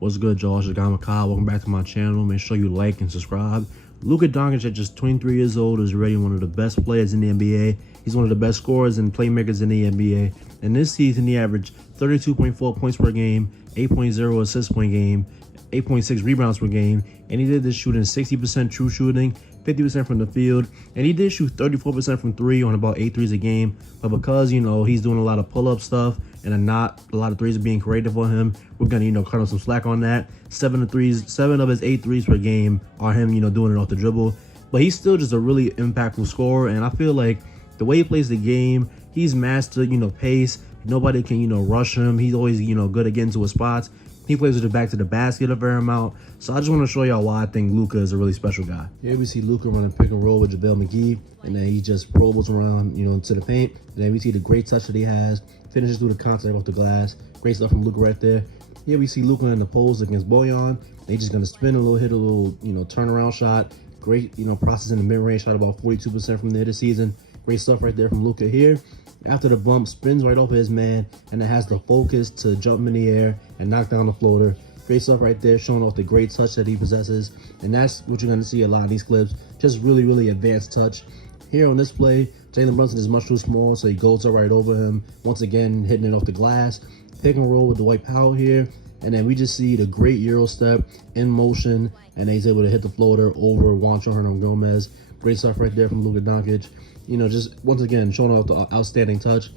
What's good, y'all? It's your guy Makai. Welcome back to my channel. Make sure you like and subscribe. Luka Doncic, at just 23 years old, is already one of the best players in the NBA. He's one of the best scorers and playmakers in the NBA. And this season, he averaged 32.4 points per game, 8.0 assists per game, 8.6 rebounds per game. And he did this shooting 60% true shooting, 50% from the field. And he did shoot 34% from three on about 8 threes a game. But because, he's doing a lot of pull-up stuff and not a lot of threes are being created for him, we're going to, cut him some slack on that. 7 of his 8 threes per game are him, doing it off the dribble. But he's still just a really impactful scorer. And I feel like the way he plays the game, he's mastered, pace. Nobody can, rush him. He's always, good at getting to his spots. He plays with the back to the basket a fair amount. So I just want to show y'all why I think Luka is a really special guy. Here we see Luka running pick and roll with JaVale McGee. And then he just probes around, into the paint. And then we see the great touch that he has. Finishes through the contact off the glass. Great stuff from Luka right there. Here we see Luka in the post against Bojan. They just going to spin a little, hit a little, turnaround shot. Great, process in the mid-range shot, about 42% from there this season. Great stuff right there from Luka here. After the bump, spins right over his man, and it has the focus to jump in the air and knock down the floater. Great stuff right there, showing off the great touch that he possesses. And that's what you're going to see a lot in these clips. Just really, really advanced touch. Here on this play, Jalen Brunson is much too small, so he goes up right over him. Once again, hitting it off the glass. Pick and roll with Dwight Powell here. And then we just see the great Euro step in motion, and he's able to hit the floater over Juancho Hernangomez. Great stuff right there from Luka Doncic. Just once again, showing off the outstanding touch.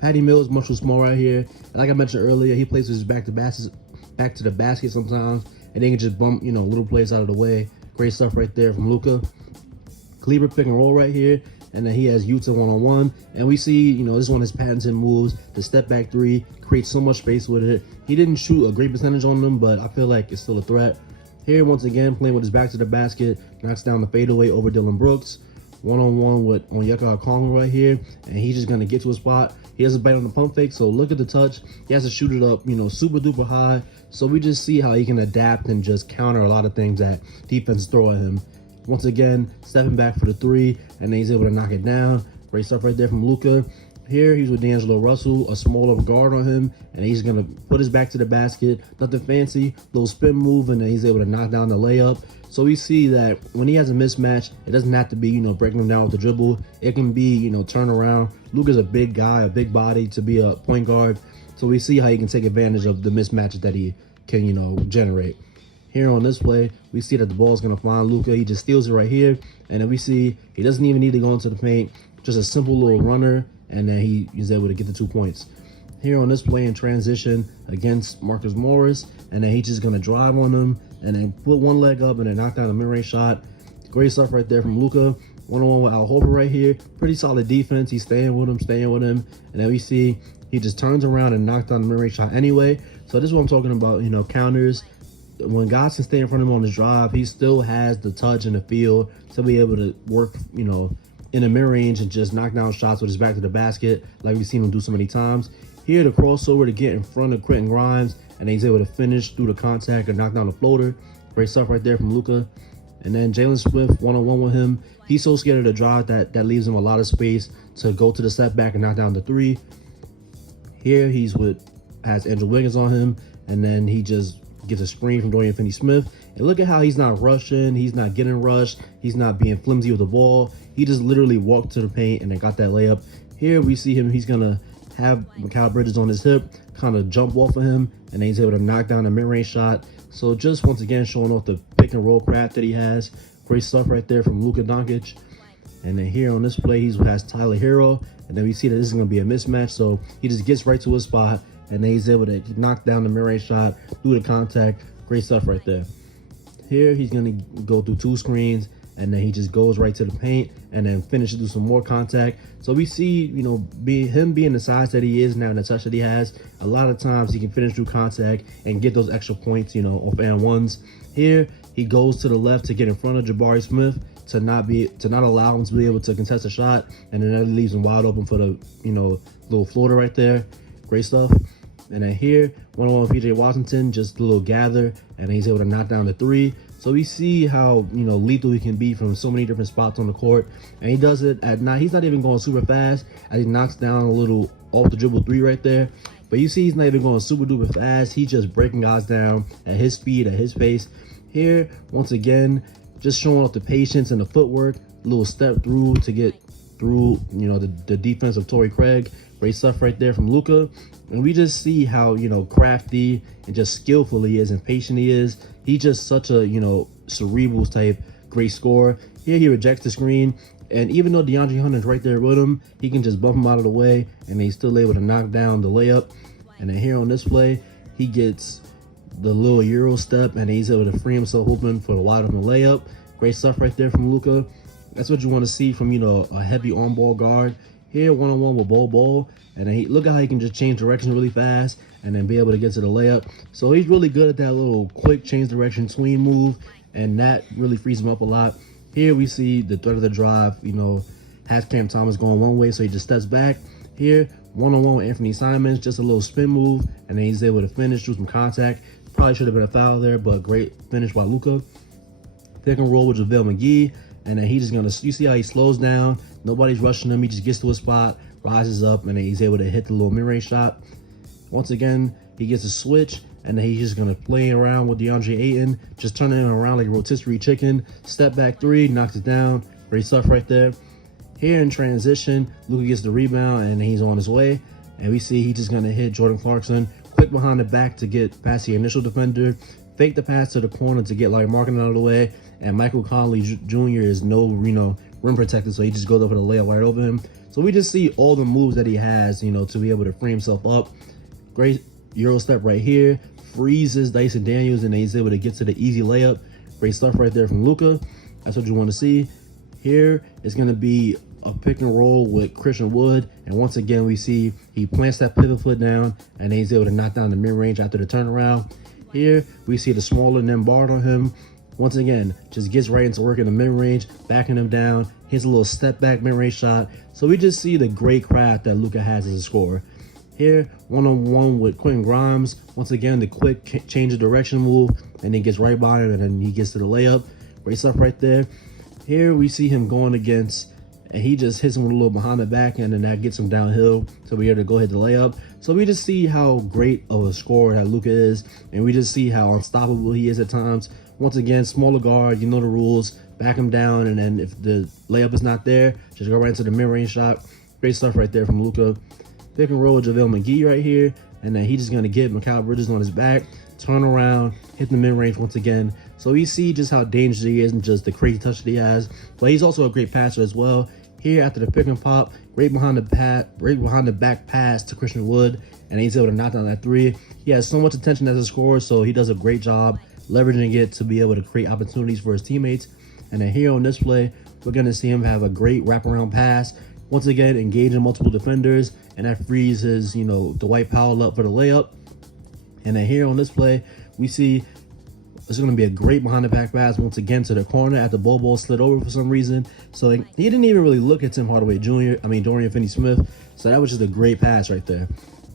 Patty Mills, much too small right here. And like I mentioned earlier, he plays with his back to the basket sometimes, and they can just bump, little plays out of the way. Great stuff right there from Luka. Cleaver pick and roll right here. And then he has Utah one-on-one. And we see, this is one of his patented moves. The step back three, creates so much space with it. He didn't shoot a great percentage on them, but I feel like it's still a threat. Here, once again, playing with his back to the basket, knocks down the fadeaway over Dylan Brooks. One-on-one with Onyeka Okongwu right here. And he's just going to get to a spot. He doesn't bite on the pump fake, so look at the touch. He has to shoot it up, super duper high. So we just see how he can adapt and just counter a lot of things that defense throw at him. Once again, stepping back for the three, and then he's able to knock it down. Great stuff right there from Luka. Here, he's with D'Angelo Russell, a smaller guard on him, and he's going to put his back to the basket. Nothing fancy, little spin move, and then he's able to knock down the layup. So we see that when he has a mismatch, it doesn't have to be, breaking him down with the dribble. It can be, turn around. Luka's a big guy, a big body to be a point guard. So we see how he can take advantage of the mismatches that he can, generate. Here on this play, we see that the ball is going to find Luka. He just steals it right here. And then we see he doesn't even need to go into the paint. Just a simple little runner. And then he's able to get the 2 points. Here on this play in transition against Marcus Morris. And then he's just going to drive on him. And then put one leg up and then knock down a mid-range shot. Great stuff right there from Luka. One-on-one with Al Horford right here. Pretty solid defense. He's staying with him. And then we see he just turns around and knocks down the mid-range shot anyway. So this is what I'm talking about, counters. When guys can stay in front of him on his drive, he still has the touch and the feel to be able to work, in the mid-range and just knock down shots with his back to the basket like we've seen him do so many times. Here, the crossover to get in front of Quentin Grimes, and he's able to finish through the contact and knock down the floater. Great stuff right there from Luka. And then Jalen Swift, one-on-one with him. He's so scared of the drive that leaves him a lot of space to go to the step back and knock down the three. Here, has Andrew Wiggins on him, and then he just gets a screen from Dorian Finney-Smith. And look at how he's not rushing. He's not getting rushed. He's not being flimsy with the ball. He just literally walked to the paint and then got that layup. Here we see him. He's going to have Mikal Bridges on his hip, kind of jump off of him, and then he's able to knock down a mid-range shot. So just once again showing off the pick and roll craft that he has. Great stuff right there from Luka Doncic. And then here on this play, he has Tyler Hero. And then we see that this is going to be a mismatch. So he just gets right to his spot. And then he's able to knock down the mid-range shot through the contact. Great stuff right there. Here, he's going to go through 2 screens. And then he just goes right to the paint and then finishes through some more contact. So we see, him being the size that he is now and the touch that he has, a lot of times he can finish through contact and get those extra points, off and ones. Here, he goes to the left to get in front of Jabari Smith to not allow him to be able to contest a shot. And then that leaves him wide open for the, little floater right there. Great stuff. And then here, one-on-one with PJ Washington, just a little gather, and he's able to knock down the three. So we see how, lethal he can be from so many different spots on the court. And he does it at night. He's not even going super fast as he knocks down a little off the dribble three right there. But you see he's not even going super duper fast. He's just breaking guys down at his speed, at his pace. Here, once again, just showing off the patience and the footwork. Little step through to get through, you know, the defense of Torrey Craig. Great stuff right there from Luka. And we just see how, you know, crafty and just skillful he is and patient he is. He's just such a, you know, cerebral type great scorer. Here he rejects the screen. And even though DeAndre Hunter's right there with him, he can just bump him out of the way, and he's still able to knock down the layup. And then here on this play, he gets the little Euro step, and he's able to free himself open for the wide open layup. Great stuff right there from Luka. That's what you want to see from, you know, a heavy on-ball guard. Here, one-on-one with Bol, and then look at how he can just change direction really fast and then be able to get to the layup. So he's really good at that little quick change direction tween move, and that really frees him up a lot. Here we see the threat of the drive, you know, has Cam Thomas going one way, so he just steps back. Here, one-on-one with Anthony Simons, just a little spin move, and then he's able to finish through some contact. Probably should have been a foul there, but great finish by Luka. Pick and roll with JaVale McGee, and then he's just going to, you see how he slows down. Nobody's rushing him. He just gets to a spot, rises up, and then he's able to hit the little mid-range shot. Once again, he gets a switch, and then he's just going to play around with DeAndre Ayton, just turning him around like a rotisserie chicken. Step back three, knocks it down. Great stuff right there. Here in transition, Luka gets the rebound, and he's on his way. And we see he's just going to hit Jordan Clarkson. Quick behind the back to get past the initial defender. Fake the pass to the corner to get Larry Markin out of the way. And Michael Conley Jr. is no, you know, rim protector, so he just goes up for the layup right over him. So we just see all the moves that he has, you know, to be able to free himself up. Great Euro step right here. Freezes Dyson Daniels, and then he's able to get to the easy layup. Great stuff right there from Luka. That's what you want to see. Here is going to be a pick and roll with Christian Wood, and once again we see he plants that pivot foot down, and then he's able to knock down the mid-range after the turnaround. Here we see the smaller Nembard on him. Once again, just gets right into work in the mid-range, backing him down, hits a little step back mid-range shot. So we just see the great craft that Luka has as a scorer. Here, one-on-one with Quentin Grimes. Once again, the quick change of direction move, and he gets right by him, and then he gets to the layup. Great stuff right there. Here we see him going against, and he just hits him with a little behind the back, and then that gets him downhill to be able to go hit the layup. So we just see how great of a scorer that Luka is, and we just see how unstoppable he is at times. Once again, smaller guard, you know the rules. Back him down, and then if the layup is not there, just go right into the mid-range shot. Great stuff right there from Luka. Pick and roll with JaVale McGee right here, and then he's just going to get Mikal Bridges on his back, turn around, hit the mid-range once again. So we see just how dangerous he is and just the crazy touch that he has. But he's also a great passer as well. Here after the pick and pop, right behind the back pass to Christian Wood, and he's able to knock down that three. He has so much attention as a scorer, so he does a great job leveraging it to be able to create opportunities for his teammates. And then here on this play, we're going to see him have a great wraparound pass. Once again, engaging multiple defenders, and that frees his, you know, Dwight Powell up for the layup. And then here on this play, we see it's going to be a great behind the back pass once again to the corner after Bol slid over for some reason. So he didn't even really look at Tim Hardaway Jr. Dorian Finney-Smith. So that was just a great pass right there.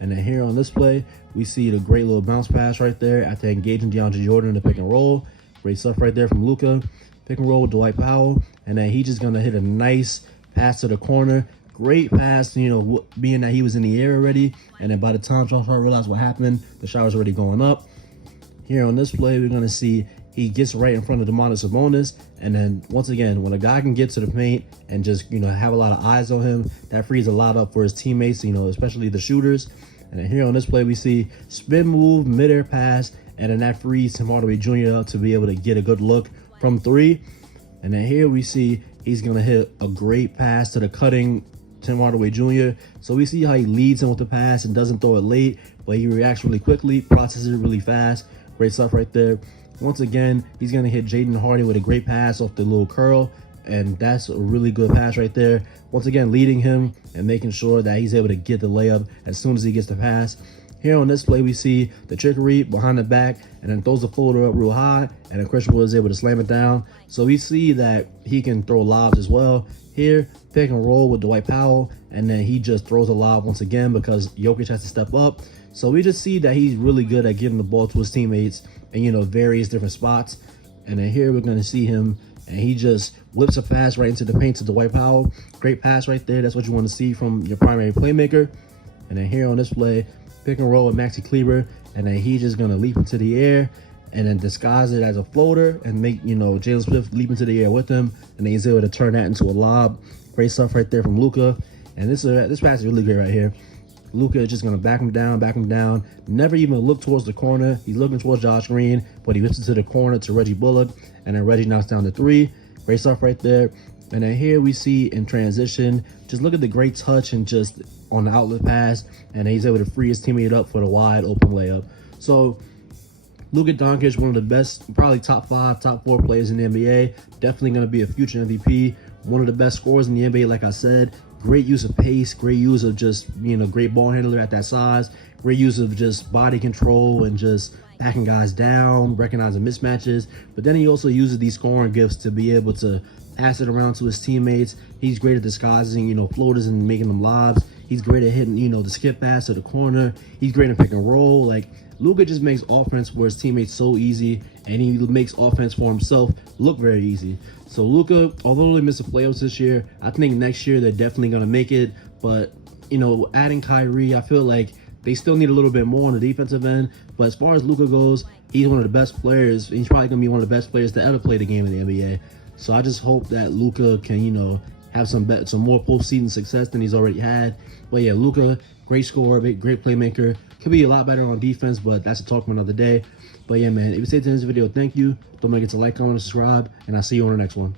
And then here on this play, we see the great little bounce pass right there after engaging DeAndre Jordan in the pick and roll. Great stuff right there from Luka. Pick and roll with Dwight Powell, and then he's just going to hit a nice pass to the corner. Great pass, you know, being that he was in the air already, and then by the time John Hart realized what happened, the shot was already going up. Here on this play, we're going to see he gets right in front of Domantas Sabonis, and then once again, when a guy can get to the paint and just, you know, have a lot of eyes on him, that frees a lot up for his teammates, you know, especially the shooters. And then here on this play, we see spin move, mid-air pass, and then that frees Tim Hardaway Jr. up to be able to get a good look from three. And then here we see he's going to hit a great pass to the cutting Tim Hardaway Jr. So we see how he leads him with the pass and doesn't throw it late, but he reacts really quickly, processes it really fast. Great stuff right there. Once again, he's going to hit Jaden Hardy with a great pass off the little curl, and that's a really good pass right there. Once again, leading him and making sure that he's able to get the layup as soon as he gets the pass. Here on this play, we see the trickery behind the back, and then throws the floater up real high, and then Christian Wood is able to slam it down. So we see that he can throw lobs as well. Here, pick and roll with Dwight Powell, and then he just throws a lob once again because Jokic has to step up. So we just see that he's really good at getting the ball to his teammates in, you know, various different spots. And then here we're going to see him, and he just whips a pass right into the paint to Dwight Powell. Great pass right there. That's what you want to see from your primary playmaker. And then here on this play, pick and roll with Maxi Kleber, and then he's just gonna leap into the air and then disguise it as a floater and make, you know, Jalen Swift leap into the air with him, and then he's able to turn that into a lob. Great stuff right there from Luka. And this pass is really good right here. Luka is just gonna back him down, never even look towards the corner. He's looking towards Josh Green, but he whips it to the corner to Reggie Bullock, and then Reggie knocks down the three. Great stuff right there. And then here we see in transition, just look at the great touch and just on the outlet pass, and he's able to free his teammate up for the wide open layup. So Luka Doncic, one of the best, probably top 5, top 4 players in the NBA. Definitely going to be a future MVP. One of the best scorers in the NBA, like I said. Great use of pace, great use of just, you know, great ball handler at that size. Great use of just body control and just backing guys down, recognizing mismatches. But then he also uses these scoring gifts to be able to pass it around to his teammates. He's great at disguising, you know, floaters and making them lobs. He's great at hitting, you know, the skip pass to the corner. He's great at pick and roll. Like, Luka just makes offense for his teammates so easy, and he makes offense for himself look very easy. So Luka, although they missed the playoffs this year, I think next year they're definitely going to make it. But, you know, adding Kyrie, I feel like they still need a little bit more on the defensive end. But as far as Luka goes, he's one of the best players. He's probably going to be one of the best players to ever play the game in the NBA. So I just hope that Luka can, you know, have some more postseason success than he's already had. But yeah, Luka, great scorer, great playmaker. Could be a lot better on defense, but that's a talk for another day. But yeah, man, if you stayed to this video, thank you. Don't forget to like, comment, and subscribe, and I'll see you on the next one.